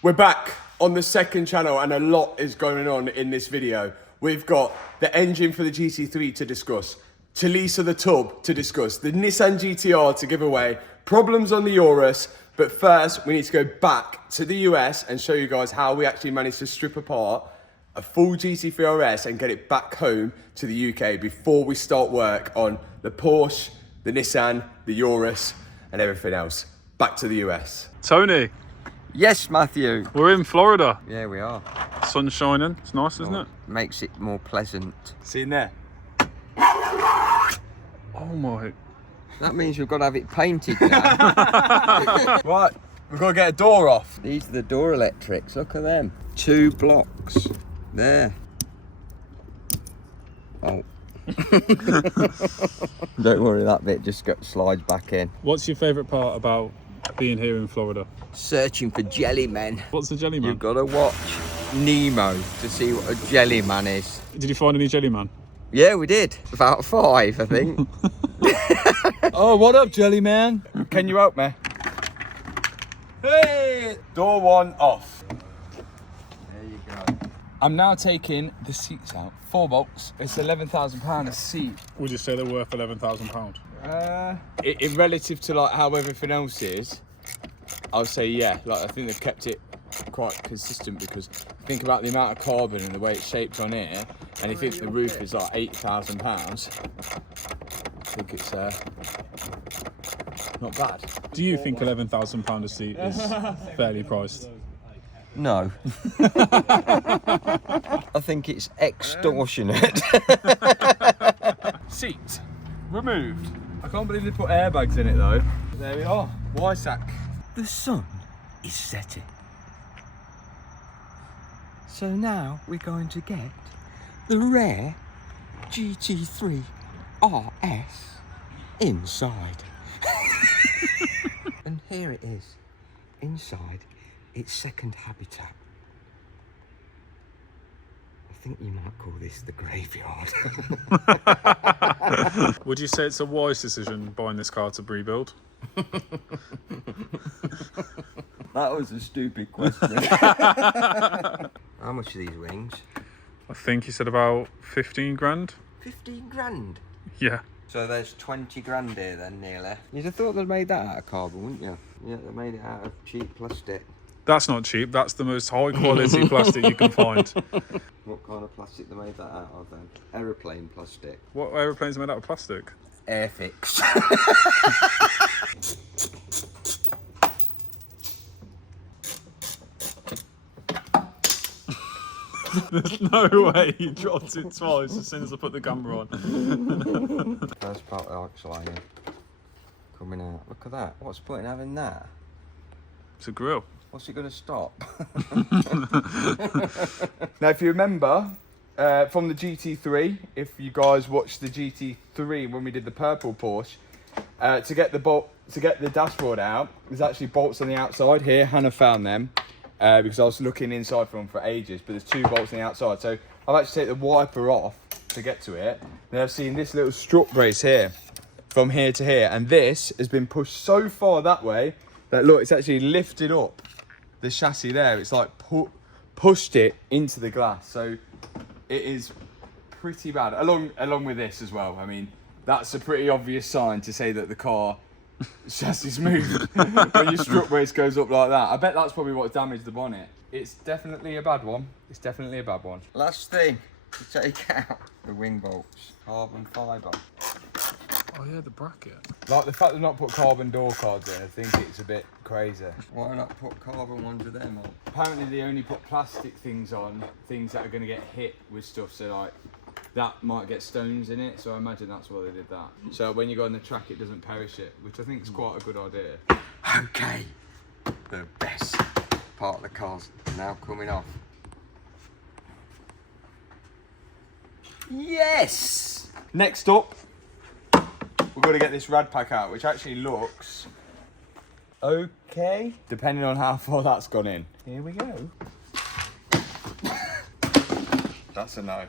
We're back on the second channel and a lot is going on in this video. We've got the engine for the GT3 to discuss, Talisa the tub to discuss, the Nissan GT-R to give away, problems on the Urus, but first we need to go back to the US and show you guys how we actually managed to strip apart a full GT3RS and get it back home to the UK before we start work on the Porsche, the Nissan, the Urus and everything else. Back to the US. Tony. Yes, Matthew. We're in Florida. Yeah, we are. Sun's shining. It's nice, isn't it? Makes it more pleasant. See in there? Oh my. That means we've got to have it painted now. Right, we've got to get a door off. These are the door electrics. Look at them. 2 blocks. There. Oh. Don't worry, that bit just slides back in. What's your favourite part about being here in Florida? Searching for jellymen. What's the jelly man? You've got to watch Nemo to see what a jellyman is. Did you find any jelly man? Yeah, we did. About 5, I think. Oh, what up, jelly man? Can you help me? Hey! Door 1 off. There you go. I'm now taking the seats out. 4 bolts. It's £11,000 a seat. Would you say they're worth £11,000? In relative to like how everything else is, I'll say yeah. Like I think they've kept it quite consistent because think about the amount of carbon and the way it's shaped on here, and you think the roof is like £8,000. I think it's not bad. Do you think £11,000 a seat is fairly priced? No. I think it's extortionate. Seat removed. I can't believe they put airbags in it though. There we are. Wysack. The sun is setting. So now we're going to get the rare GT3RS inside. And here it is, inside its second habitat. I think you might call this the graveyard. Would you say it's a wise decision buying this car to rebuild? That was a stupid question. How much are these wings? I think you said about 15 grand. 15 grand. Yeah. So there's 20 grand here then, nearly. You'd have thought they'd made that out of carbon, wouldn't you? Yeah, they made it out of cheap plastic. That's not cheap. That's the most high quality plastic you can find. What kind of plastic they made that out of then? Aeroplane plastic. What aeroplanes are made out of plastic? Airfix. There's no way you dropped it twice as soon as I put the camera on. First part of the axle iron coming out. Look at that. What's the point in having that? It's a grill. What's it going to stop? Now, if you remember from the GT3, if you guys watched the GT3 when we did the purple Porsche, to get the dashboard out, there's actually bolts on the outside here. Hannah found them because I was looking inside for them for ages, but there's 2 bolts on the outside. So I've actually taken the wiper off to get to it. Then I've seen this little strut brace here, from here to here, and this has been pushed so far that way that look, it's actually lifted up the chassis there. It's like pushed it into the glass, so it is pretty bad. Along with this as well. I mean, that's a pretty obvious sign to say that the car chassis moved when your strut brace goes up like that. I bet that's probably what damaged the bonnet. It's definitely a bad one. It's definitely a bad one. Last thing to take out the wing bolts. Carbon fibre. Oh yeah, the bracket. Like the fact they've not put carbon door cards in, I think it's a bit crazy. Why not put carbon ones with them on? Apparently they only put plastic things on, things that are going to get hit with stuff, so like that might get stones in it, so I imagine that's why they did that. So when you go on the track it doesn't perish it, which I think is quite a good idea. Okay, the best part of the car's now coming off. Yes! Next up, we've got to get this rad pack out, which actually looks okay, depending on how far that's gone in. Here we go. That's a no.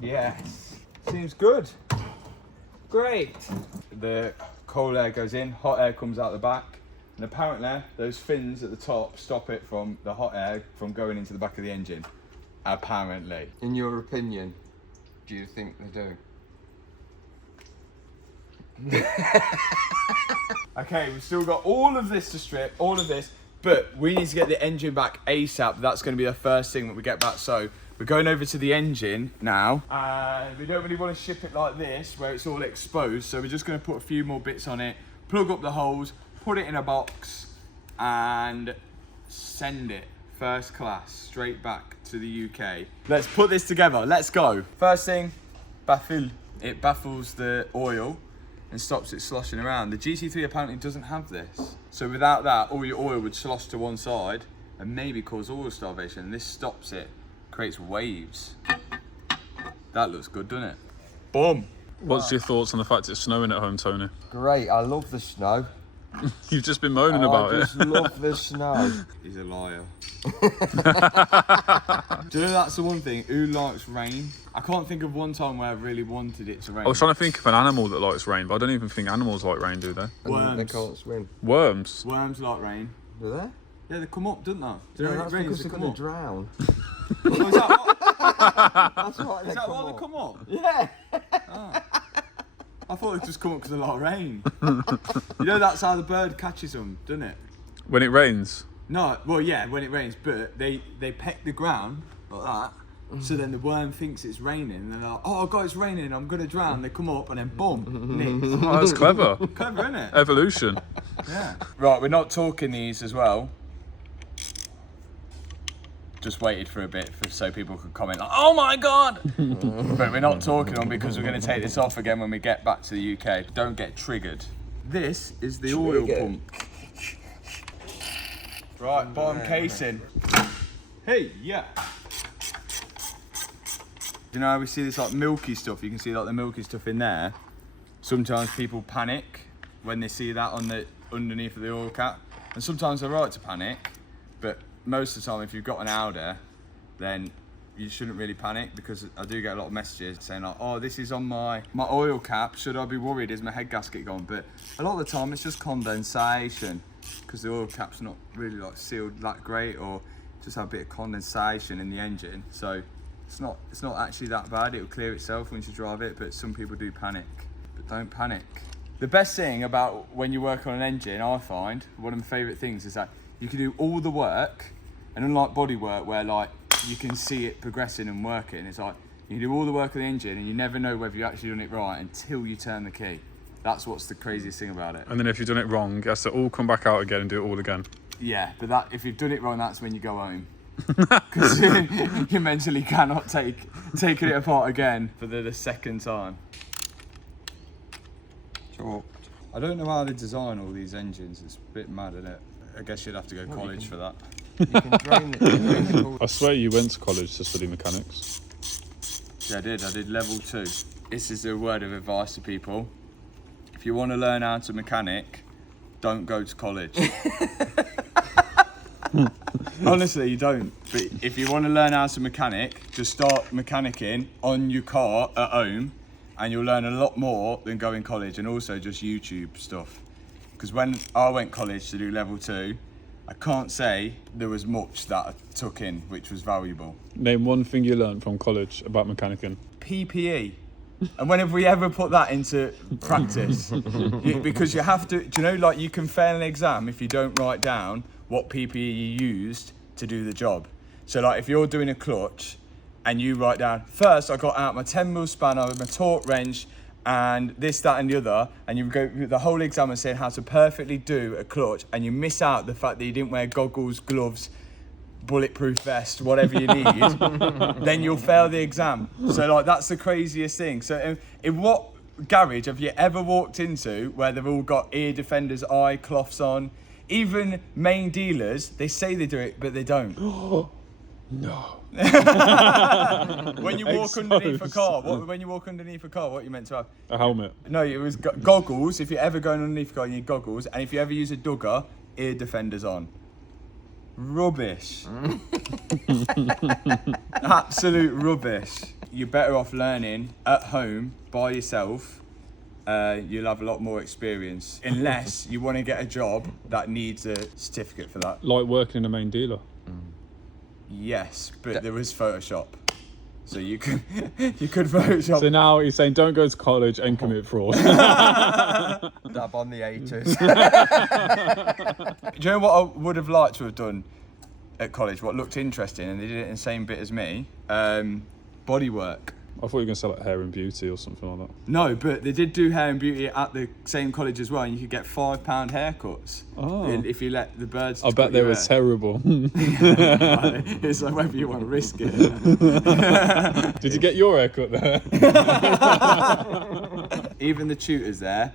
Yes. Seems good. Great. The cold air goes in, hot air comes out the back, and apparently those fins at the top stop it from the hot air from going into the back of the engine. Apparently. In your opinion, do you think they do? Okay, we've still got all of this to strip, all of this, but we need to get the engine back ASAP. That's going to be the first thing that we get back. So we're going over to the engine now. We don't really want to ship it like this, where it's all exposed. So we're just going to put a few more bits on it, plug up the holes, put it in a box, and send it first class straight back to the UK. Let's put this together. Let's go. First thing, baffle. It baffles the oil and stops it sloshing around. The GT3 apparently doesn't have this. So without that, all your oil would slosh to one side and maybe cause oil starvation. This stops it, creates waves. That looks good, doesn't it? Boom. What's your thoughts on the fact it's snowing at home, Tony? Great, I love the snow. You've just been moaning about I it. just love the snow. He's a liar. Do you know that's the one thing? Who likes rain? I can't think of one time where I really wanted it to rain. I was trying to think of an animal that likes rain, but I don't even think animals like rain, do they? Worms. They can't swim. Worms. Worms like rain. Do they? Yeah, they come up, don't they? Do you No, know that's when it rains, because they they're come going to up? drown. Oh, is that what, That's why is that why they come up? Yeah. I thought it just come up because of a lot of rain. You know that's how the bird catches them, doesn't it? When it rains. No, well yeah, when it rains, but they peck the ground like that. So then the worm thinks it's raining, and they're like, "Oh God, it's raining! I'm gonna drown." They come up and then boom, nicked. Oh, that's clever. Clever, isn't it? Evolution. Yeah. Right, we're not talking these as well. Just waited for a bit so people could comment like, "Oh my God!" But we're not talking them because we're going to take this off again when we get back to the UK. Don't get triggered. This is the oil pump. Right, bottom casing. Hey, yeah. You know how we see this like milky stuff? You can see like the milky stuff in there. Sometimes people panic when they see that on the underneath of the oil cap, and sometimes they're right to panic, but most of the time if you've got an Audi, then you shouldn't really panic, because I do get a lot of messages saying like, "Oh, this is on my oil cap, should I be worried, is my head gasket gone?" But a lot of the time it's just condensation, because the oil cap's not really like sealed that great, or just have a bit of condensation in the engine, so it's not actually that bad. It'll clear itself once you drive it, but some people do panic. But don't panic. The best thing about when you work on an engine, I find, one of my favourite things, is that you can do all the work, and unlike body work where like you can see it progressing and working, it's like you can do all the work of the engine and you never know whether you've actually done it right until you turn the key. That's what's the craziest thing about it. And then if you've done it wrong, you have to all come back out again and do it all again. Yeah, but that if you've done it wrong, that's when you go home. Because you mentally cannot taking it apart again for the second time. Sure. I don't know how they design all these engines. It's a bit mad, isn't it? I guess you'd have to go to college for that. You can drain it. I swear you went to college to study mechanics. Yeah, I did. I did level 2. This is a word of advice to people. If you want to learn how to mechanic, don't go to college. Honestly, you don't. But if you want to learn how to mechanic, just start mechanicking on your car at home, and you'll learn a lot more than going college, and also just YouTube stuff. Because when I went college to do level 2, I can't say there was much that I took in which was valuable. Name one thing you learned from college about mechanicking. PPE. And when have we ever put that into practice? Because you have to, do you know, like you can fail an exam if you don't write down what PPE you used to do the job. So like if you're doing a clutch and you write down, first I got out my 10mm spanner with my torque wrench and this, that and the other, and you go the whole exam and saying how to perfectly do a clutch, and you miss out the fact that you didn't wear goggles, gloves, bulletproof vest, whatever you need, then you'll fail the exam. So like that's the craziest thing. So in what garage have you ever walked into where they've all got ear defenders, eye cloths on? Even main dealers, they say they do it, but they don't. No. When you walk underneath a car, when you walk underneath a car, what are you meant to have? A helmet. No, it was goggles. If you're ever going underneath a car, you need goggles. And if you ever use a dugger, ear defenders on. Rubbish. Absolute rubbish. You're better off learning at home by yourself you'll have a lot more experience, unless you want to get a job that needs a certificate for that. Like working in a main dealer. Yes, but there is Photoshop, so you could Photoshop. So now he's saying don't go to college and commit fraud. Dab on the haters. Do you know what I would have liked to have done at college? What looked interesting, and they did it in the same bit as me. Bodywork. I thought you were going to sell like hair and beauty or something like that. No, but they did do hair and beauty at the same college as well, and you could get £5 haircuts if you let the birds. I bet they were terrible. It's like whether you want to risk it. Did you get your haircut there? Even the tutors there.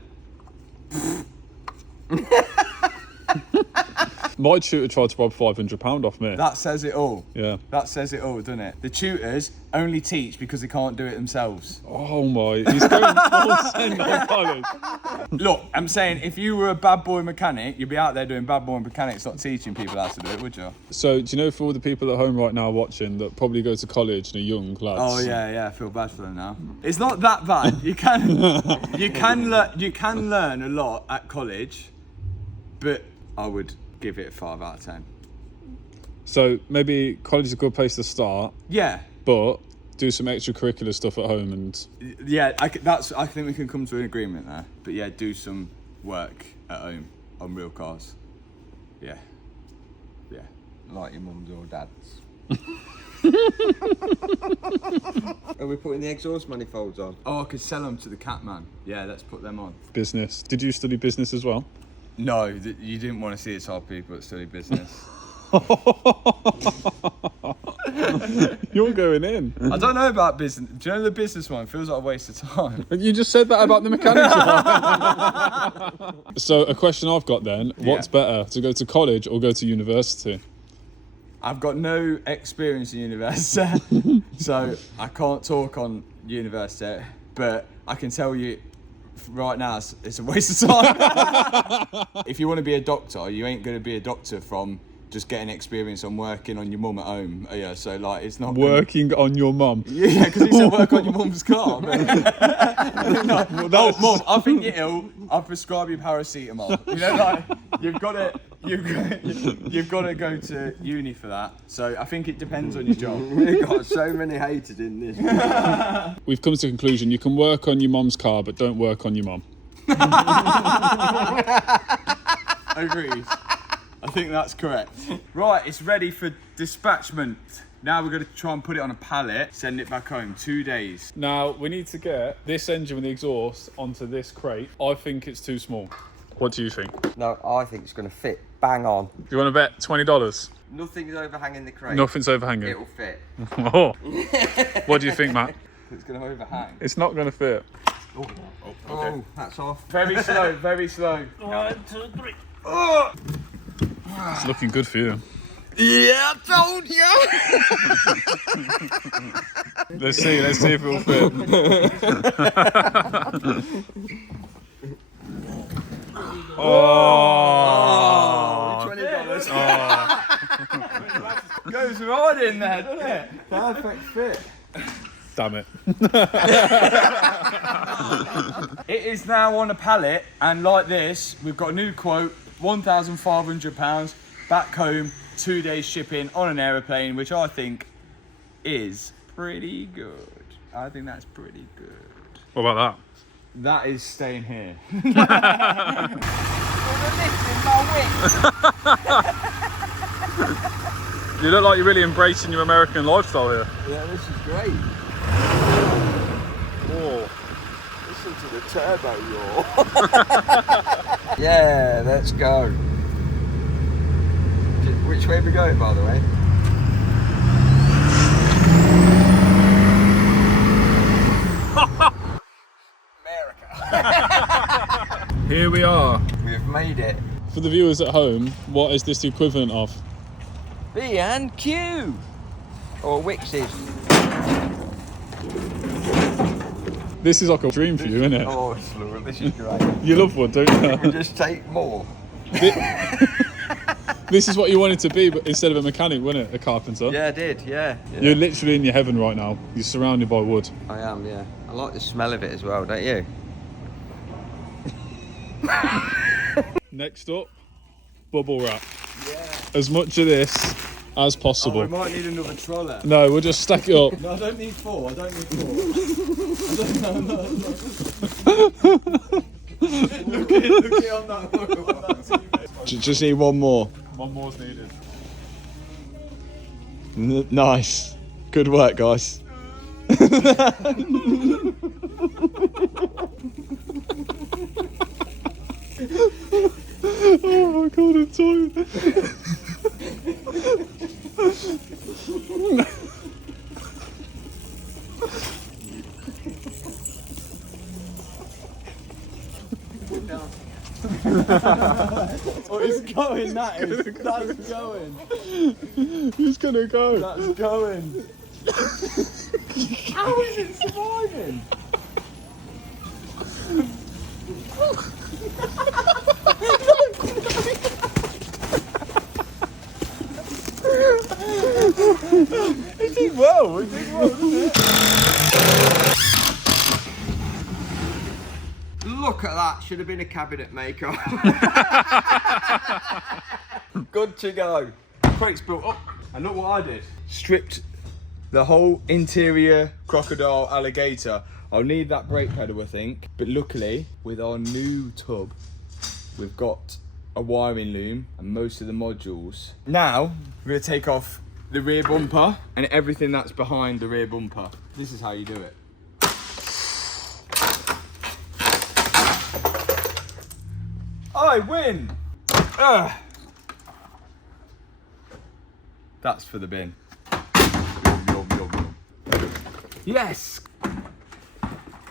My tutor tried to rob £500 off me. That says it all. Yeah. That says it all, doesn't it? The tutors only teach because they can't do it themselves. Oh my, he's going full send on college. Look, I'm saying if you were a bad boy mechanic, you'd be out there doing bad boy mechanics, not teaching people how to do it, would you? So, do you know, for all the people at home right now watching that probably go to college and are young lads? Oh yeah, I feel bad for them now. It's not that bad. You can learn a lot at college, but I would give it a 5 out of 10. So maybe college is a good place to start, Yeah, but do some extracurricular stuff at home and... yeah. I think we can come to an agreement there. But yeah, do some work at home on real cars. Yeah. Like your mum's or dad's. Are we putting the exhaust manifolds on? Oh, I could sell them to the Catman. Yeah, let's put them on. Business. Did you study business as well? No, you didn't want to see the type of people that study business. You're going in. I don't know about business. Do you know the business one? Feels like a waste of time. You just said that about the mechanics one. So a question I've got then, what's better, to go to college or go to university? I've got no experience in university, so I can't talk on university, but I can tell you right now it's a waste of time. If you want to be a doctor, you ain't going to be a doctor from just getting experience on working on your mum at home. Yeah, so like it's not Working on your mum. Yeah, because you said work on your mum's car. But... no. Oh, mum, I think you're ill. I'll prescribe you paracetamol. You know, like you've got to go to uni for that. So I think it depends on your job. We've got so many haters in this. We've come to the conclusion you can work on your mum's car, but don't work on your mum. Agreed. I think that's correct. Right, it's ready for dispatchment. Now we're going to try and put it on a pallet, send it back home. 2 days. Now, we need to get this engine with the exhaust onto this crate. I think it's too small. What do you think? No, I think it's going to fit bang on. Do you want to bet $20? Nothing's overhanging the crate. Nothing's overhanging. It'll fit. Oh. What do you think, Matt? It's going to overhang. It's not going to fit. Okay. Oh, that's off. Very slow, very slow. 1, 2, 3. Oh! It's looking good for you. Yeah, I told you. Let's see if it'll fit. Oh. $20. Goes right in there, doesn't it? Perfect fit. Damn it. It is now on a pallet, and like this, we've got a new quote, £1,500, back home, 2 days shipping on an aeroplane, which I think is pretty good. I think that's pretty good. What about That is staying here. that? You look like you're really embracing your American lifestyle here. Yeah, this is great. Oh. Listen to the turbo roar. Yeah, let's go. Which way are we going, by the way? America. Here we are. We've made it. For the viewers at home, what is this the equivalent of? B and Q. Or Wix's. This is like a dream for you, isn't it? Oh, this is great. You love one, don't We you? just take more. This is what you wanted to be, but instead of a mechanic, wasn't it? A carpenter. Yeah, I did, yeah. You're literally in your heaven right now. You're surrounded by wood. I am, yeah. I like the smell of it as well, don't you? Next up, bubble wrap. Yeah. As much of this as possible. Oh, we might need another trolley. No, we'll just stack it up. No, I don't need 4. I don't need 4. Look it on that. Just need one more. One more's needed. Nice. Good work, guys. Oh my god, I'm tired. Oh, it's going, that is. That's going. Who's gonna go? That's going. How is it surviving? It did well, doesn't it? Look at that, should have been a cabinet maker. Good to go. Crate's built up. And look what I did. Stripped the whole interior crocodile alligator. I'll need that brake pedal, I think. But luckily, with our new tub, we've got a wiring loom and most of the modules. Now, we're gonna take off the rear bumper and everything that's behind the rear bumper. This is how you do it. I win! Ugh. That's for the bin. Yes!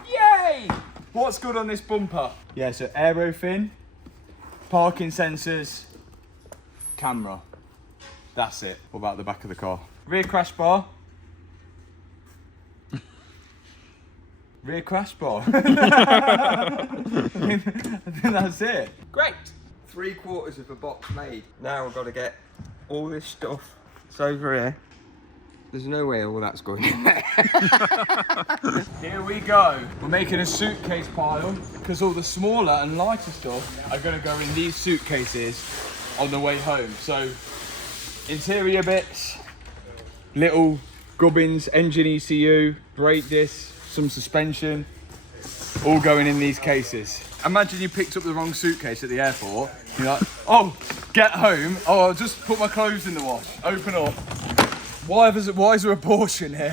Yay! What's good on this bumper? Yeah, so aero fin, parking sensors, camera. That's it. What about the back of the car? Rear crash bar. Rear crash bar. I think that's it. Great. 3/4 of a box made. Now we've got to get all this stuff. It's over here. There's no way all that's going in there. Here we go. We're making a suitcase pile because all the smaller and lighter stuff are going to go in these suitcases on the way home. So interior bits, little gubbins, engine ECU, brake discs, some suspension, all going in these cases. Imagine you picked up the wrong suitcase at the airport. You're like, oh, get home. Oh, I'll just put my clothes in the wash. Open up. Why is there a Porsche in here?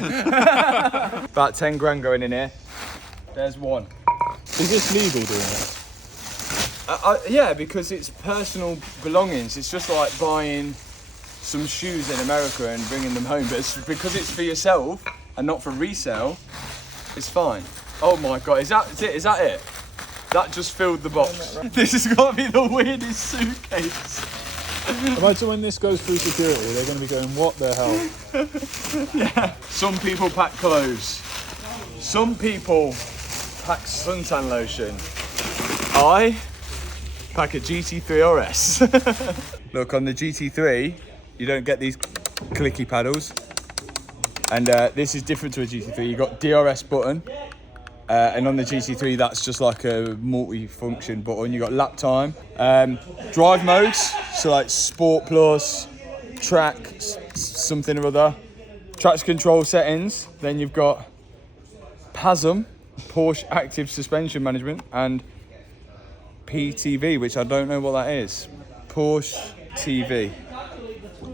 About 10 grand going in here. There's one. Is this legal doing it? Yeah, because it's personal belongings. It's just like buying some shoes in America and bringing them home. But it's because it's for yourself and not for resale, it's fine. Oh my God, is that it? Is that it? That just filled the box. This has got to be the weirdest suitcase. Imagine when this goes through security, they're going to be going, what the hell? Yeah. Some people pack clothes. Some people pack suntan lotion. I pack a GT3RS. Look, on the GT3, you don't get these clicky paddles. And this is different to a GT3. You've got DRS button. And on the GT3, that's just like a multi-function button. You got lap time, drive modes, so like Sport Plus, track, something or other, traction control settings. Then you've got PASM, Porsche Active Suspension Management, and PTV, which I don't know what that is. Porsche TV.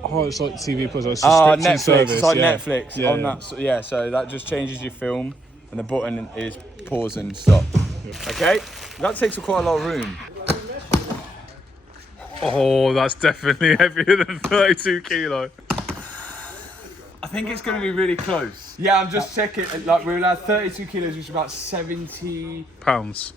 Oh, it's like TV Plus. It's Netflix. service. It's like yeah. Netflix Yeah, on yeah. that. Yeah, so that just changes your film. And the button is pause and stop. Okay, that takes up quite a lot of room. Oh, that's definitely heavier than 32 kilo. I think it's going to be really close. Yeah, I'm just checking. Like we're allowed 32 kilos, which is about 75 Pounds.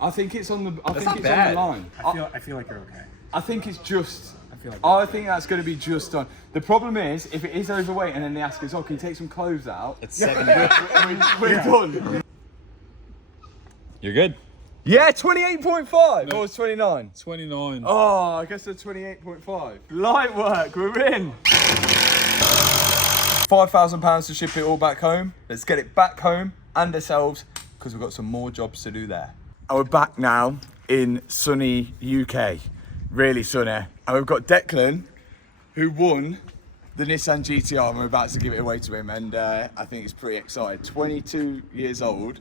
I think it's on the. I think not it's bad. on the line. I feel like you're okay. I think it's just. feel like I think that's going to be just on. The problem is, if it is overweight and then they ask us, oh, can you take some clothes out? It's 7. We're done. You're good. Yeah, 28.5. Or was 29? 29. Oh, I guess they're 28.5. Light work, we're in. £5,000 to ship it all back home. Let's get it back home and ourselves, because we've got some more jobs to do there. And we're back now in sunny UK, really sunny. And we've got Declan, who won the Nissan GTR, and we're about to give it away to him, and I think he's pretty excited. 22 years old,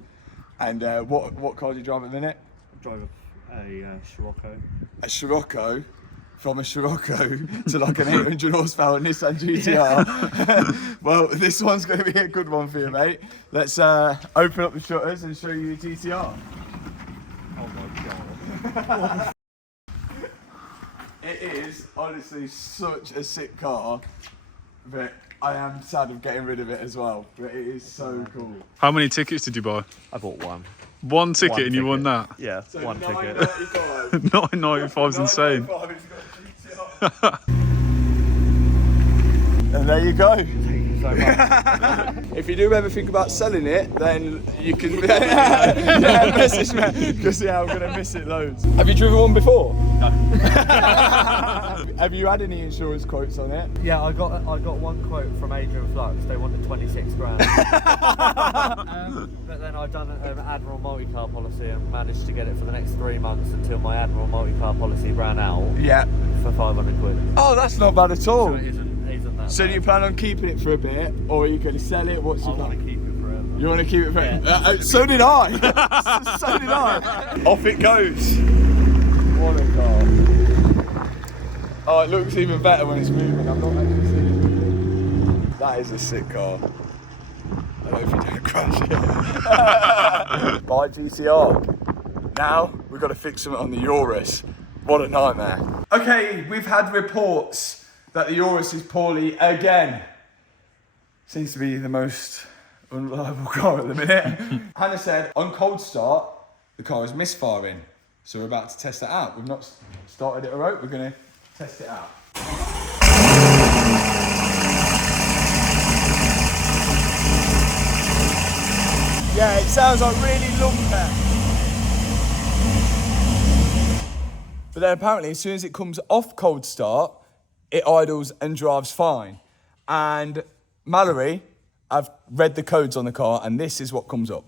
and what car do you drive at the minute? I drive a Scirocco. A Scirocco? From a Scirocco to like an 800 horsepower Nissan GTR. Well, this one's going to be a good one for you, mate. Let's open up the shutters and show you the GTR. Oh my god. It is honestly such a sick car, but I am sad of getting rid of it as well. But it is so cool. How many tickets did you buy? I bought one. One ticket and you won that? Yeah, So one ticket. 995. 995 is insane. 995, it's got a GTR. And there you go. Thank you so much. If you do ever think about selling it, then you can message me, because yeah, I'm gonna miss it loads. Have you driven one before? No. Have you had any insurance quotes on it? Yeah, I got one quote from Adrian Flux. They wanted 26 grand. But then I've done an Admiral multi-car policy and managed to get it for the next 3 months until my Admiral multi-car policy ran out. Yeah. For 500 quid. Oh, that's not bad at all. So it isn't that So do you bad. plan on keeping it for a bit, or are you going to sell it? What's I your want to plan? keep it forever. You want to keep it for Yeah. so did I. So did I. Off it goes. What a car. Oh, it looks even better when it's moving. I'm not actually seeing it. That is a sick car. I hope you don't crash it. Buy GTR. Now we've got to fix something on the Urus. What a nightmare. Okay, we've had reports that the Urus is poorly again. Seems to be the most unreliable car at the minute. Hannah said on cold start, the car is misfiring. So we're about to test that out. We've not started it alright, we're going to test it out. Yeah, it sounds like really lumpy. But then apparently as soon as it comes off cold start, it idles and drives fine. And Mallory, I've read the codes on the car and this is what comes up.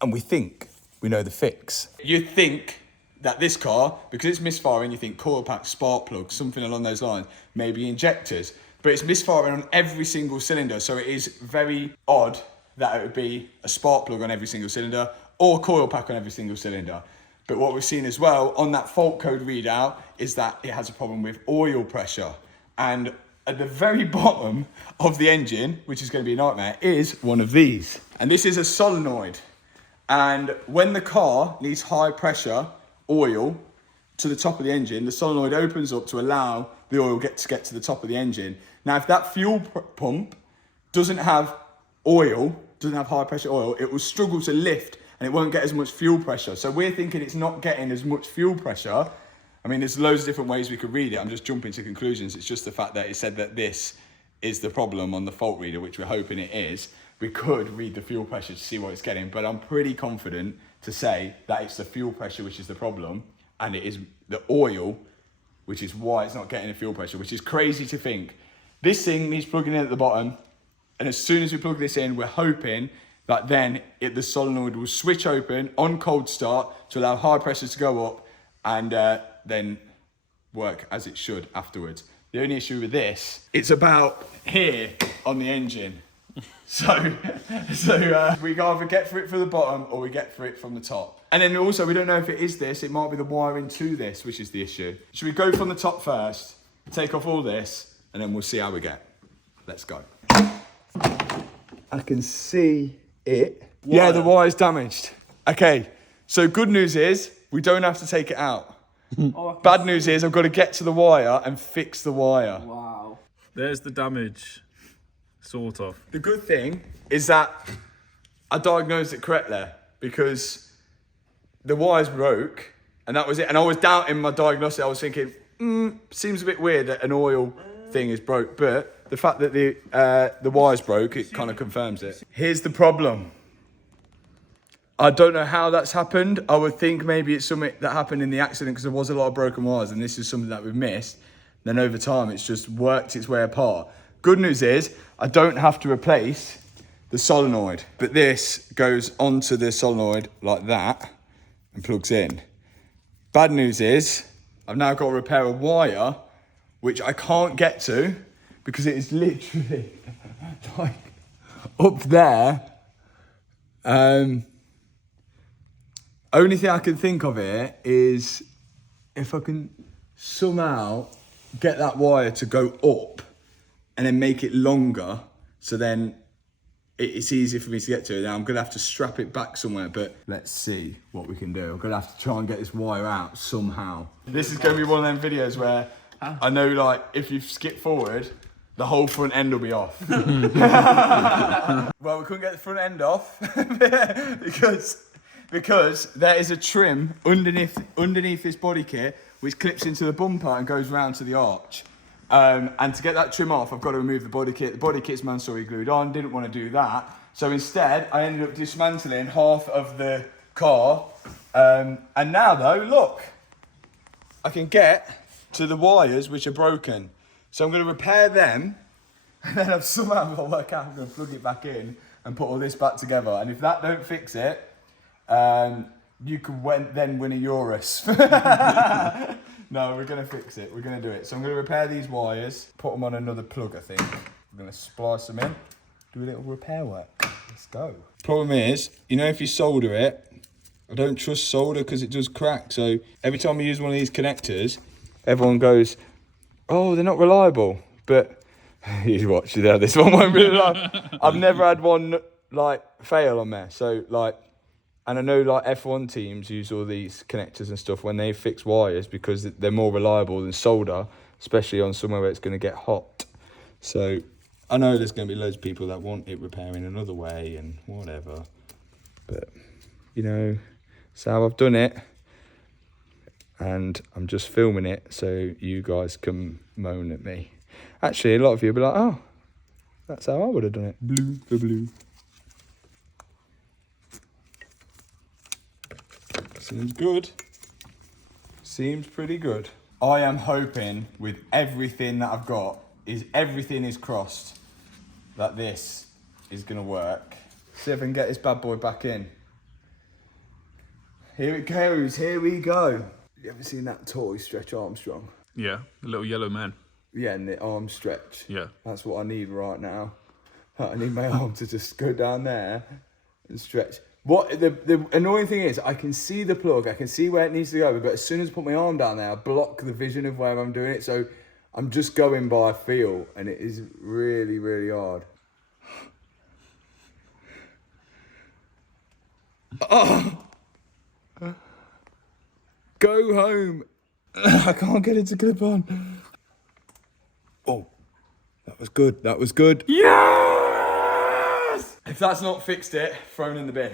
And we think we know the fix. You think that this car, because it's misfiring, you think coil pack, spark plug, something along those lines, maybe injectors, but it's misfiring on every single cylinder. So it is very odd that it would be a spark plug on every single cylinder or coil pack on every single cylinder. But what we've seen as well on that fault code readout is that it has a problem with oil pressure. And at the very bottom of the engine, which is going to be a nightmare, is one of these. And this is a solenoid. And when the car needs high pressure oil to the top of the engine, the solenoid opens up to allow the oil to get to the top of the engine. Now, if that fuel pump doesn't have oil, doesn't have high pressure oil, it will struggle to lift and it won't get as much fuel pressure. So we're thinking it's not getting as much fuel pressure. I mean, there's loads of different ways we could read it. I'm just jumping to conclusions. It's just the fact that it said that this is the problem on the fault reader, which we're hoping it is. We could read the fuel pressure to see what it's getting, but I'm pretty confident to say that it's the fuel pressure which is the problem, and it is the oil, which is why it's not getting the fuel pressure, which is crazy to think. This thing needs plugging in at the bottom, and as soon as we plug this in, we're hoping that then the solenoid will switch open on cold start to allow high pressure to go up and then work as it should afterwards. The only issue with this, it's about here on the engine. So we either get for it from the bottom or we get for it from the top. And then also, we don't know if it is this, it might be the wiring to this, which is the issue. Should we go from the top first, take off all this, and then we'll see how we get. Let's go. I can see it. Yeah, the wire's damaged. Okay, so good news is we don't have to take it out. Bad news is I've got to get to the wire and fix the wire. Wow. There's the damage, sort of. The good thing is that I diagnosed it correctly because the wires broke and that was it. And I was doubting my diagnosis. I was thinking, seems a bit weird that an oil thing is broke, but the fact that the wires broke, it kind of confirms it. Here's the problem. I don't know how that's happened. I would think maybe it's something that happened in the accident because there was a lot of broken wires and this is something that we've missed. Then over time, it's just worked its way apart. Good news is I don't have to replace the solenoid. But this goes onto the solenoid like that and plugs in. Bad news is, I've now got to repair a wire, which I can't get to because it is literally like up there. Only thing I can think of here is if I can somehow get that wire to go up and then make it longer, so then it's easier for me to get to it. Now I'm gonna have to strap it back somewhere, but let's see what we can do. I'm gonna have to try and get this wire out somehow. This is gonna be one of them videos where I know, like, if you skip forward, the whole front end will be off. Well, we couldn't get the front end off because there is a trim underneath this body kit which clips into the bumper and goes round to the arch. And to get that trim off, I've got to remove the body kit. The body kit's mandatory glued on, didn't want to do that. So instead, I ended up dismantling half of the car. And now though, look, I can get to the wires which are broken. So I'm going to repair them, and then I've somehow got to work out how I'm going to plug it back in and put all this back together. And if that don't fix it, you could then win a Urus. No, we're going to fix it. We're going to do it. So I'm going to repair these wires, put them on another plug, I think. I'm going to splice them in, do a little repair work. Let's go. Problem is, you know, if you solder it, I don't trust solder because it does crack. So every time I use one of these connectors, everyone goes, oh, they're not reliable. But you watch, this one won't be reliable. I've never had one, like, fail on there. So, like, and I know, like, F1 teams use all these connectors and stuff when they fix wires because they're more reliable than solder, especially on somewhere where it's going to get hot. So I know there's going to be loads of people that want it repairing another way and whatever. But, you know, so how I've done it. And I'm just filming it so you guys can moan at me. Actually, a lot of you will be like, oh, that's how I would have done it. Blue for blue. Seems good. Seems pretty good. I am hoping with everything that I've got, everything is crossed, that this is going to work. See if I can get this bad boy back in. Here it goes. Here we go. You ever seen that toy, Stretch Armstrong? Yeah, the little yellow man. Yeah, and the arm stretch. Yeah. That's what I need right now. I need my arm to just go down there and stretch. What the annoying thing is, I can see the plug, I can see where it needs to go, but as soon as I put my arm down there, I block the vision of where I'm doing it. So I'm just going by feel, and it is really, really hard. Oh. Go home. I can't get it to clip on. Oh, that was good. That was good. Yes! If that's not fixed it, thrown in the bin.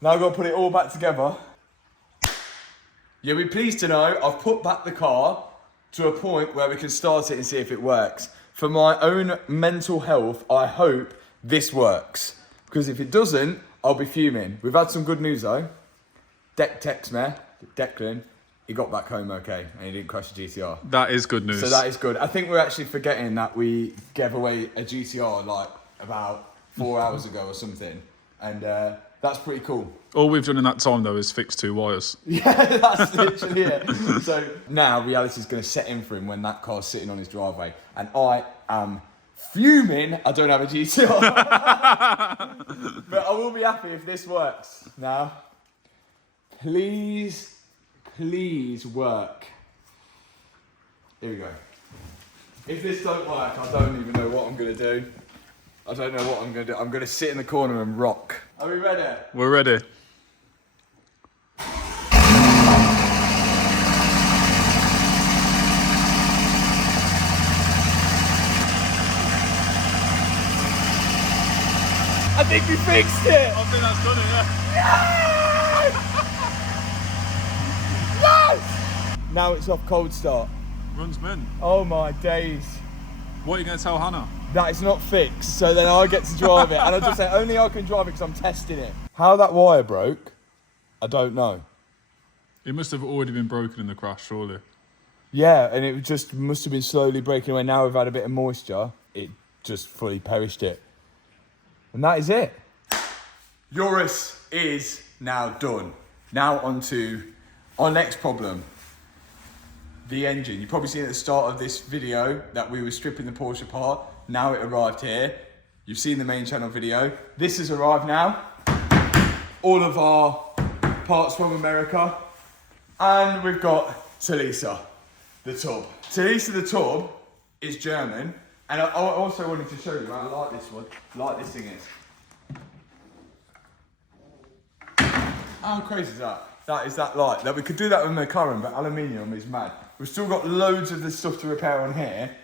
Now I've got to put it all back together. You'll be pleased to know I've put back the car to a point where we can start it and see if it works. For my own mental health, I hope this works. Because if it doesn't, I'll be fuming. We've had some good news though. Declan, he got back home okay and he didn't crash a GTR. That is good news. So that is good. I think we're actually forgetting that we gave away a GTR like about 4 hours ago or something. And that's pretty cool. All we've done in that time though is fix 2 wires. Yeah, that's literally it. So now reality's going to set in for him when that car's sitting on his driveway. And I am fuming I don't have a GTR. But I will be happy if this works. Now, please work. Here we go. If this don't work, I don't even know what I'm going to do. I don't know what I'm going to do. I'm going to sit in the corner and rock. Are we ready? We're ready. I think we fixed it! I think that's done it, yeah. Yes! Now it's off cold start. Runs men. Oh my days. What are you going to tell Hannah? That is not fixed, so then I get to drive it. And I just say, only I can drive it because I'm testing it. How that wire broke, I don't know. It must have already been broken in the crash, surely. Yeah, and it just must have been slowly breaking away. Now we've had a bit of moisture, it just fully perished it. And that is it. Urus is now done. Now on to our next problem. The engine. You've probably seen at the start of this video that we were stripping the Porsche apart. Now it arrived here. You've seen the main channel video. This has arrived now. All of our parts from America. And we've got Talisa, the tub. Talisa the tub is German. And I also wanted to show you, I like this one, like this thing is. How crazy is that? That is that light. That we could do that with McLaren, but aluminium is mad. We've still got loads of the stuff to repair on here,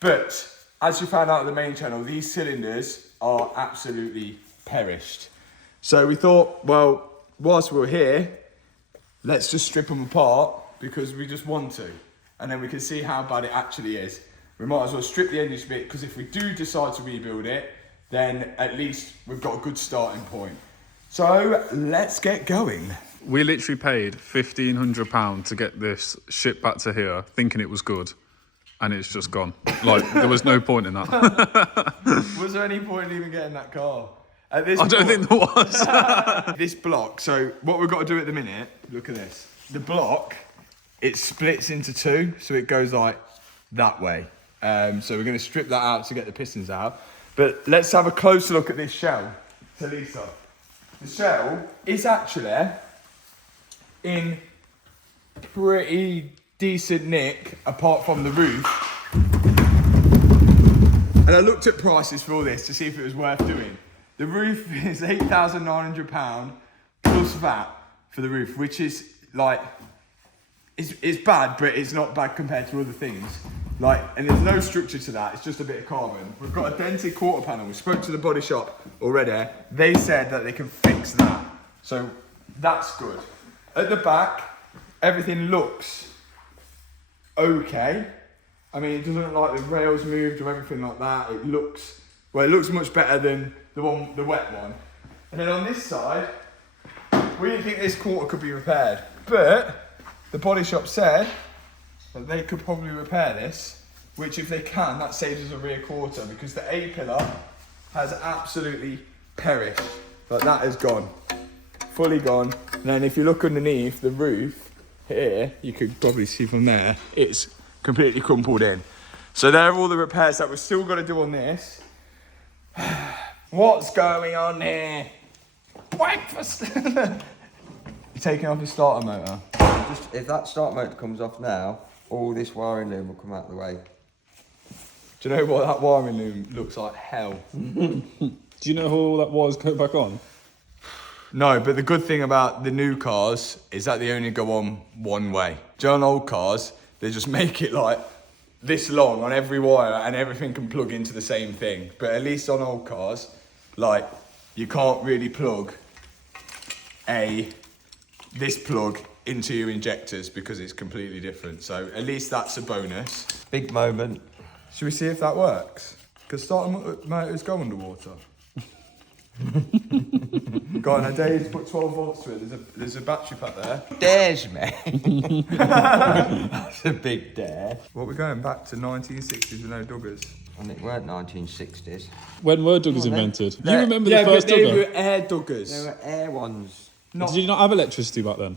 but as you found out on the main channel, these cylinders are absolutely perished. So we thought, well, whilst we're here, let's just strip them apart because we just want to, and then we can see how bad it actually is. We might as well strip the engine a bit because if we do decide to rebuild it, then at least we've got a good starting point. So let's get going. We literally paid £1,500 to get this shipped back to here, thinking it was good, and it's just gone. Like, there was no point in that. Was there any point in even getting that car? At this I don't think there was. This block, so what we've got to do at the minute, look at this. The block, it splits into two, so it goes like that way. So we're going to strip that out to get the pistons out. But let's have a closer look at this shell, Talisa. The shell is actually in pretty decent nick apart from the roof. And I looked at prices for all this to see if it was worth doing. The roof is £8,900 plus VAT for the roof, which is like, it's bad, but it's not bad compared to other things. Like, and there's no structure to that, it's just a bit of carbon. We've got a dented quarter panel. We spoke to the body shop already. They said that they can fix that. So that's good. At the back, everything looks okay. I mean, it doesn't look like the rails moved or everything like that. It looks, well, it looks much better than the wet one. And then on this side, we didn't think this quarter could be repaired, but the body shop said that they could probably repair this, which if they can, that saves us a rear quarter because the A-pillar has absolutely perished. Like, that is gone, fully gone. And then if you look underneath the roof here, you could probably see from there, it's completely crumpled in. So there are all the repairs that we've still got to do on this. What's going on here? Breakfast! You're taking off the starter motor. Just, if that start motor comes off now, all this wiring loom will come out of the way. Do you know what, that wiring loom looks like hell? Do you know how all that wires go back on? No, but the good thing about the new cars is that they only go on one way. Do you know, on old cars, they just make it like this long on every wire and everything can plug into the same thing. But at least on old cars, like, you can't really plug this plug into your injectors because it's completely different. So at least that's a bonus. Big moment. Should we see if that works? Because starter motors go underwater. Go on, I dare you to put 12 volts to it. There's a battery pack there. Dares me. That's a big dare. What, we're going back to 1960s with no duggers? And it weren't 1960s. When were duggers invented? You Yeah, remember the first but they dugger? were air duggers. They were air ones. Did you not have electricity back then?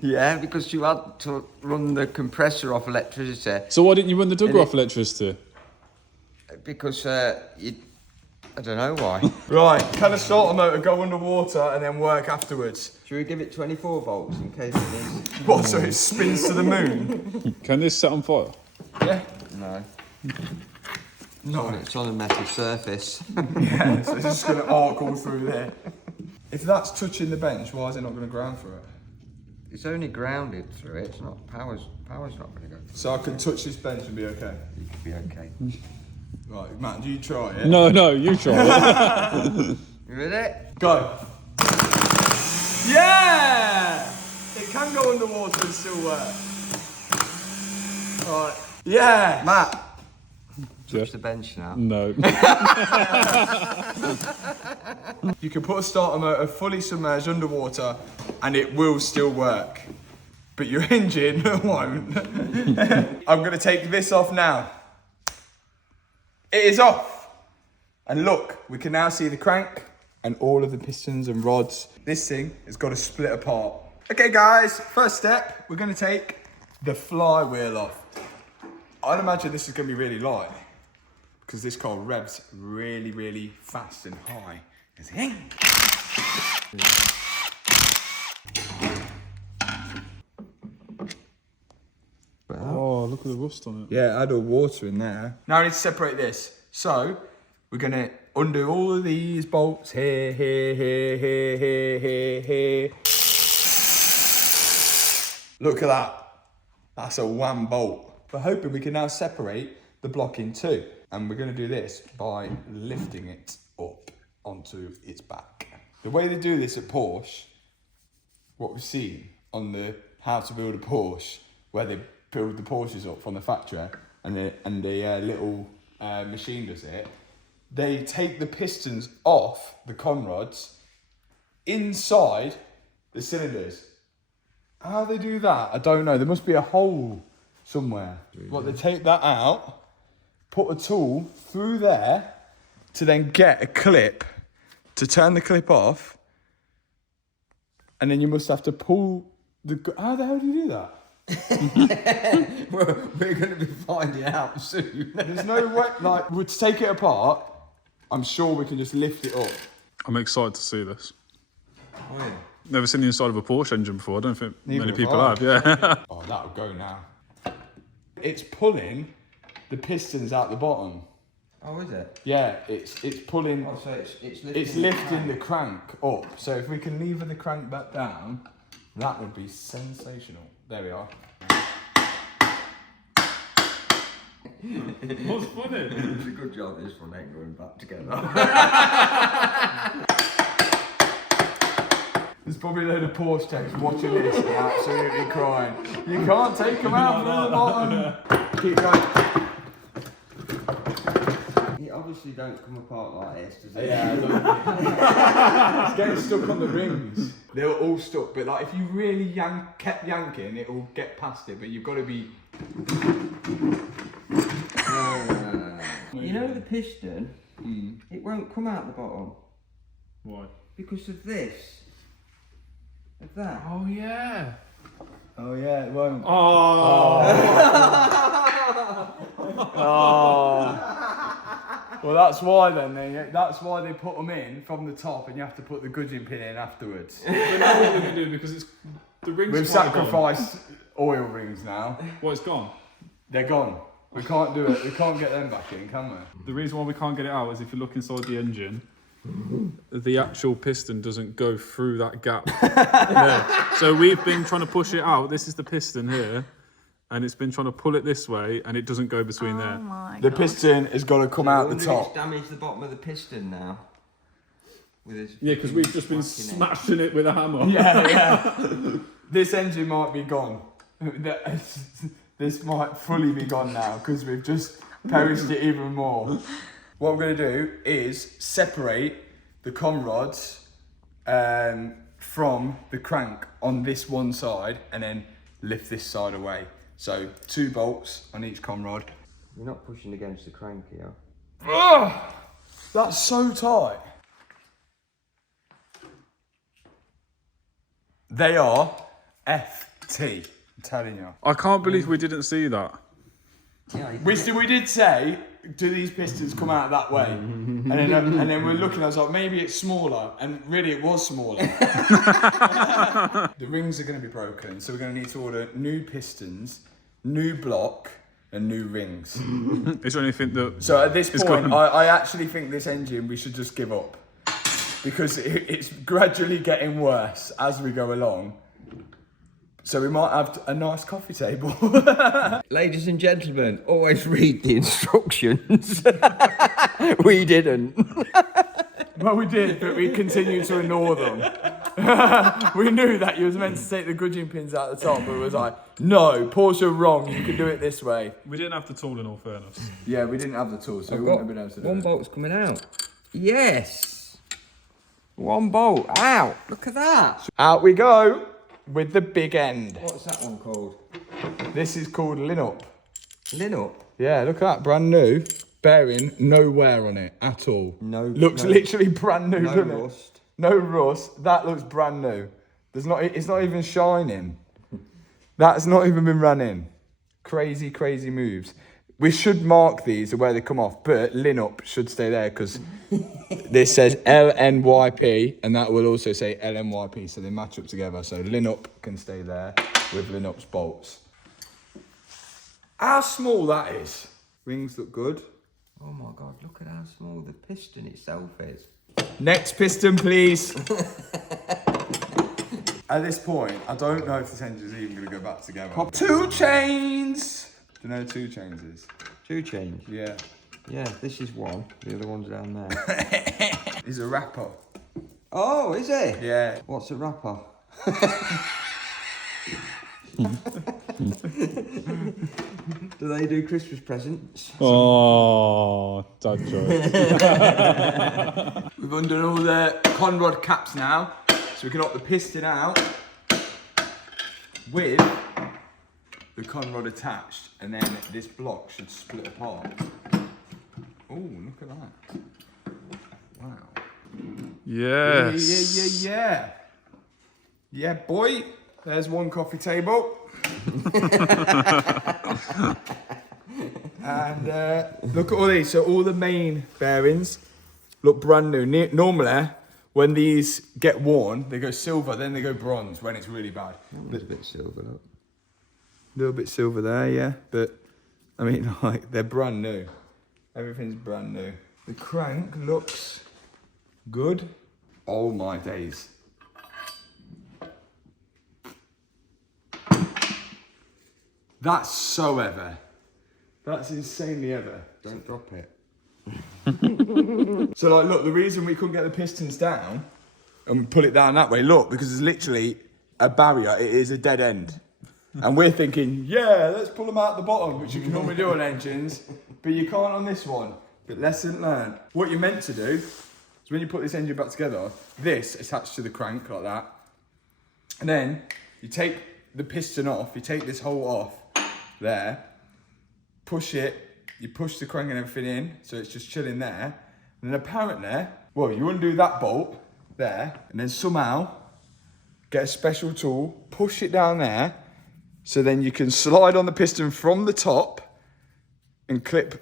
Yeah, because you had to run the compressor off electricity. So why didn't you run the dugger And off electricity? Because I don't know why. Right, can a starter motor go underwater and then work afterwards? Should we give it 24 volts in case it needs? What, so it spins to the moon? Can this set on fire? Yeah. No. No. It's on a metal surface. Yeah, so it's just going to arc all through there. If that's touching the bench, why is it not going to ground for it? It's only grounded through it. It's not power's not going to go. So I can touch this bench and be okay? You could be okay. Right, Matt, do you try it? No, you try it. You ready? Go. Yeah! It can go underwater and still work. Right. Yeah! Matt! Yeah. Touch the bench now. No. You can put a starter motor fully submerged underwater and it will still work. But your engine won't. I'm going to take this off now. It is off. And look, we can now see the crank and all of the pistons and rods. This thing has got to split apart. Okay guys, first step, we're gonna take the flywheel off. I'd imagine this is gonna be really light because this car revs really, really fast and high. Oh, look at the rust on it. Yeah, add all water in there. Now I need to separate this. So we're gonna undo all of these bolts here, here, here, here, here, here, here. Look at that. That's a wham bolt. We're hoping we can now separate the block in two. And we're gonna do this by lifting it up onto its back. The way they do this at Porsche, what we've seen on the How to Build a Porsche, where they build the Porsches up from the factory and the little machine does it, they take the pistons off the con rods inside the cylinders. How they do that, I don't know. There must be a hole somewhere. What, they take that out, put a tool through there to then get a clip to turn the clip off, and then you must have to pull the... How the hell do you do that? We're going to be finding out soon. There's no way, like, we'd take it apart. I'm sure we can just lift it up. I'm excited to see this. Oh, yeah. Never seen the inside of a Porsche engine before. I don't think Neither many have people I. have, yeah. Oh, that'll go now. It's pulling the pistons out the bottom. Oh, is it? Yeah, it's pulling. Oh, so it's lifting, It's lifting the crank up. So if we can lever the crank back down, that would be sensational. There we are. What's funny? It's a good job this one ain't going back together. There's probably a load of Porsche techs watching this and absolutely crying. You can't take them out from the bottom. Keep going. It obviously don't come apart like this, does it? Yeah, it's getting stuck on the rings. They were all stuck, but like if you really kept yanking, it will get past it. But you've got to be. You know the piston, it won't come out the bottom Why? because of this. Of that. Oh, yeah. Oh yeah, it won't. Oh. Well, that's why then. That's why they put them in from the top, and you have to put the gudgeon pin in afterwards. But now what are we going to do? Because it's the rings. We've quite gone. sacrificed oil rings now. Well, it's gone. They're gone. We can't do it. We can't get them back in, can we? The reason why we can't get it out is if you look inside the engine, the actual piston doesn't go through that gap. Yeah. So we've been trying to push it out. This is the piston here, and it's been trying to pull it this way, and it doesn't go between there. The piston has got to come out the top. It's damaged the bottom of the piston now. With this Yeah, because we've just been smashing it with a hammer. Yeah. This engine might be gone. This might fully be gone now because we've just perished it even more. What we're going to do is separate the con rods from the crank on this one side and then lift this side away. So 2 bolts on each con rod. You're not pushing against the crank here. Ugh, that's so tight. They are FT, I'm telling you. I can't believe we didn't see that. Yeah, We did say, do these pistons come out that way? And then we're looking, I was like, maybe it's smaller. And really it was smaller. The rings are going to be broken, so we're going to need to order new pistons, new block, and new rings. Is there anything that... So at this It's point, gone. I actually think this engine, we should just give up. Because it's gradually getting worse as we go along. So we might have a nice coffee table. Ladies and gentlemen, always read the instructions. We didn't. Well, we did, but we continued to ignore them. We knew that you was meant to take the gudgeon pins out the top, but it was like, no, Porsche are wrong, you can do it this way. We didn't have the tool in all fairness. Yeah, we didn't have the tools, so I've we got wouldn't have been able to do one it. bolt's coming out. Yes. One bolt out. Look at that. Out we go with the big end. What's that one called? This is called Lin-Up. Lin-Up. Yeah, look at that, brand new. Bearing, no wear on it at all. No. Looks literally brand new, No doesn't it? rust. No rust. That looks brand new. It's not even shining. That's not even been run in. Crazy, crazy moves. We should mark these where they come off, but Lin-Up should stay there because this says LNYP and that will also say LNYP, so they match up together. So Lin-Up can stay there with Lin-Up's bolts. How small that is. Rings look good. Oh my God, look at how small the piston itself is. Next piston, please. At this point, I don't know if this engine's even going to go back together. 2 chains! Do you know what 2 chains is? 2 chains? Yeah. Yeah, this is one. The other one's down there. He's a rapper. Oh, is it? Yeah. What's a rapper? Do they do Christmas presents? Oh, dad joke. We've undone all the conrod caps now, so we can knock the piston out with the conrod attached, and then this block should split apart. Oh, look at that. Wow. Yes. Yeah. Yeah, boy. There's one coffee table. And look at all these. So all the main bearings look brand new. Normally, when these get worn, they go silver, then they go bronze when it's really bad. There's a bit silver, look. A little bit silver there, yeah. But, I mean, like, they're brand new. Everything's brand new. The crank looks good. Oh my days. That's so ever. That's insanely ever. Don't drop it. So like, look, the reason we couldn't get the pistons down and pull it down that way, look, because there's literally a barrier. It is a dead end. And we're thinking, yeah, let's pull them out the bottom, which you can normally do on engines, but you can't on this one. But lesson learned. What you're meant to do is when you put this engine back together, this attached to the crank like that. And then you take the piston off, you take this hole off there, push it, you push the crank and everything in, so it's just chilling there. And then apparently, well, you undo that bolt there, and then somehow get a special tool, push it down there, so then you can slide on the piston from the top and clip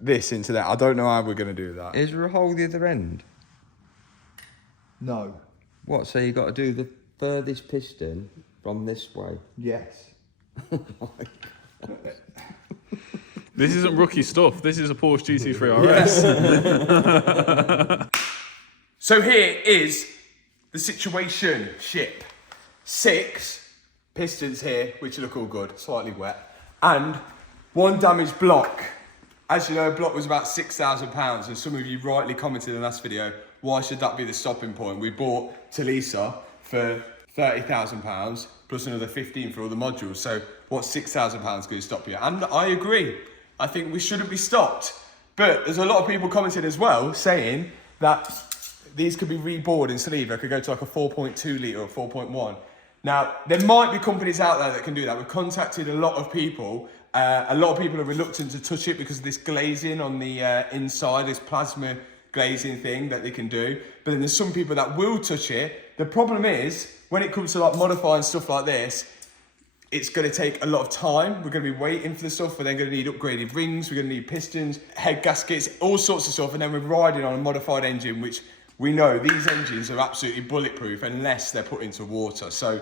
this into there. I don't know how we're going to do that. Is there a hole the other end? No. What, so you got to do the furthest piston from this way? Yes. This isn't rookie stuff. This is a Porsche GT3RS. So here is the situation ship. 6 pistons here, which look all good, slightly wet, and 1 damaged block. As you know, a block was about £6,000, and some of you rightly commented in the last video, why should that be the stopping point? We bought Talisa for £30,000 plus another 15 for all the modules. So what's £6,000 going to stop you? And I agree. I think we shouldn't be stopped. But there's a lot of people commenting as well saying that these could be rebored in sleeve. They could go to like a 4.2 litre or 4.1. Now, there might be companies out there that can do that. We've contacted a lot of people. A lot of people are reluctant to touch it because of this glazing on the inside, this plasma glazing thing that they can do. But then there's some people that will touch it. The problem is, when it comes to like modifying stuff like this, it's going to take a lot of time. We're going to be waiting for the stuff. We're then going to need upgraded rings. We're going to need pistons, head gaskets, all sorts of stuff. And then we're riding on a modified engine, which we know these engines are absolutely bulletproof unless they're put into water. So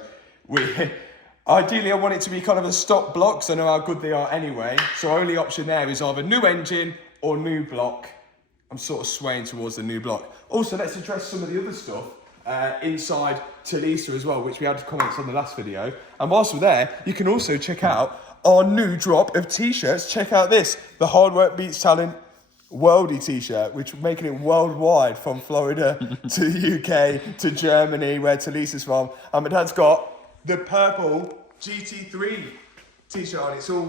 ideally I want it to be kind of a stock block, so I know how good they are anyway. So our only option there is either new engine or new block. I'm sort of swaying towards the new block. Also, let's address some of the other stuff inside Talisa as well, which we had comments on the last video. And whilst we're there, you can also check out our new drop of t-shirts. Check out this, the Hard Work Beats Talent Worldie t-shirt, which we're making it worldwide from Florida to the UK to Germany, where Talisa's from. And my dad's got the purple GT3 t-shirt on. It's all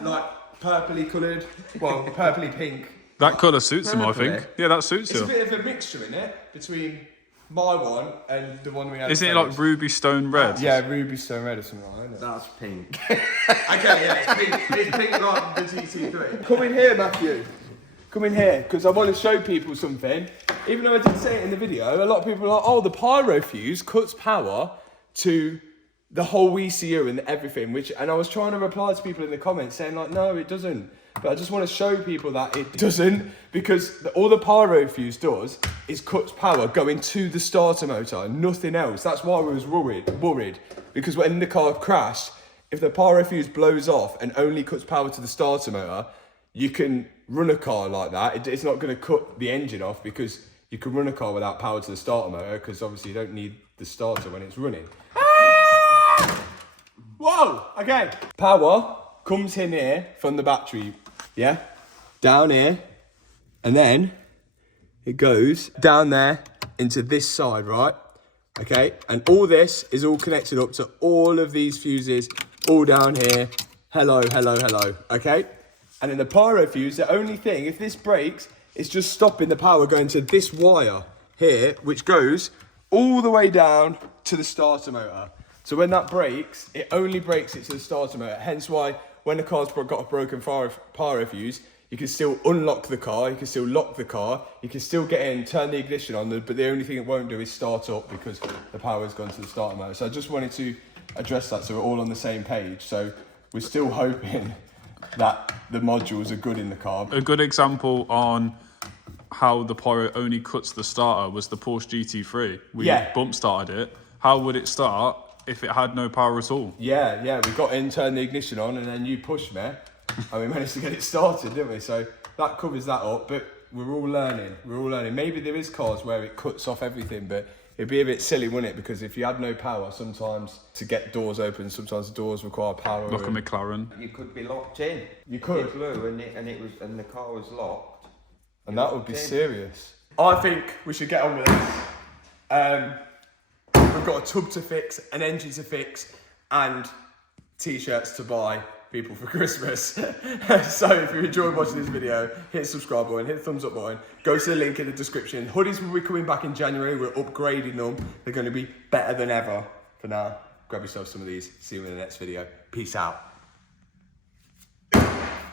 like purpley coloured, well, purpley pink. That colour suits him, I think. Yeah, that suits It's a him. bit of a mixture in it between my one and the one we had. Isn't it like ruby stone red? Yeah, ruby stone red or something like that. That's pink. Okay, yeah, it's pink like the GT3. Come in here, Matthew. come in here, because I want to show people something. Even though I didn't say it in the video, a lot of people are like, oh, the pyro fuse cuts power to the whole ECU and everything, and I was trying to reply to people in the comments saying like, no, it doesn't. But I just want to show people that it doesn't, because all the pyro fuse does is cuts power going to the starter motor, nothing else. That's why I was worried, because when the car crashed, if the pyro fuse blows off and only cuts power to the starter motor, you can run a car like that. It's not going to cut the engine off, because you can run a car without power to the starter motor, because obviously you don't need the starter when it's running. Whoa, okay. Power comes in here from the battery, yeah? Down here, and then it goes down there into this side, right? Okay, and all this is all connected up to all of these fuses, all down here. Hello, hello, hello, okay? And in the pyro fuse, the only thing, if this breaks, it's just stopping the power going to this wire here, which goes all the way down to the starter motor. So when that breaks, it only breaks it to the starter motor. Hence why when the car's got a broken pyro fuse, you can still unlock the car, you can still lock the car, you can still get in, turn the ignition on, but the only thing it won't do is start up because the power's gone to the starter motor. So I just wanted to address that so we're all on the same page. So we're still hoping that the modules are good in the car. A good example on how the pyro only cuts the starter was the Porsche GT3. We bump started it. How would it start if it had no power at all? Yeah, we got in, turned the ignition on, and then you pushed me, and we managed to get it started, didn't we? So that covers that up, but we're all learning. Maybe there is cars where it cuts off everything, but it'd be a bit silly, wouldn't it? Because if you had no power, sometimes to get doors open, sometimes doors require power. Like a McLaren. You could be locked in. You could. It blew and the car was locked. And that would be serious. I think we should get on with this. We've got a tub to fix, an engine to fix, and t-shirts to buy people for Christmas. So if you enjoyed watching this video, hit the subscribe button, hit the thumbs up button, go to the link in the description. Hoodies will be coming back in January. We're upgrading them. They're going to be better than ever. For now, grab yourself some of these. See you in the next video. Peace out.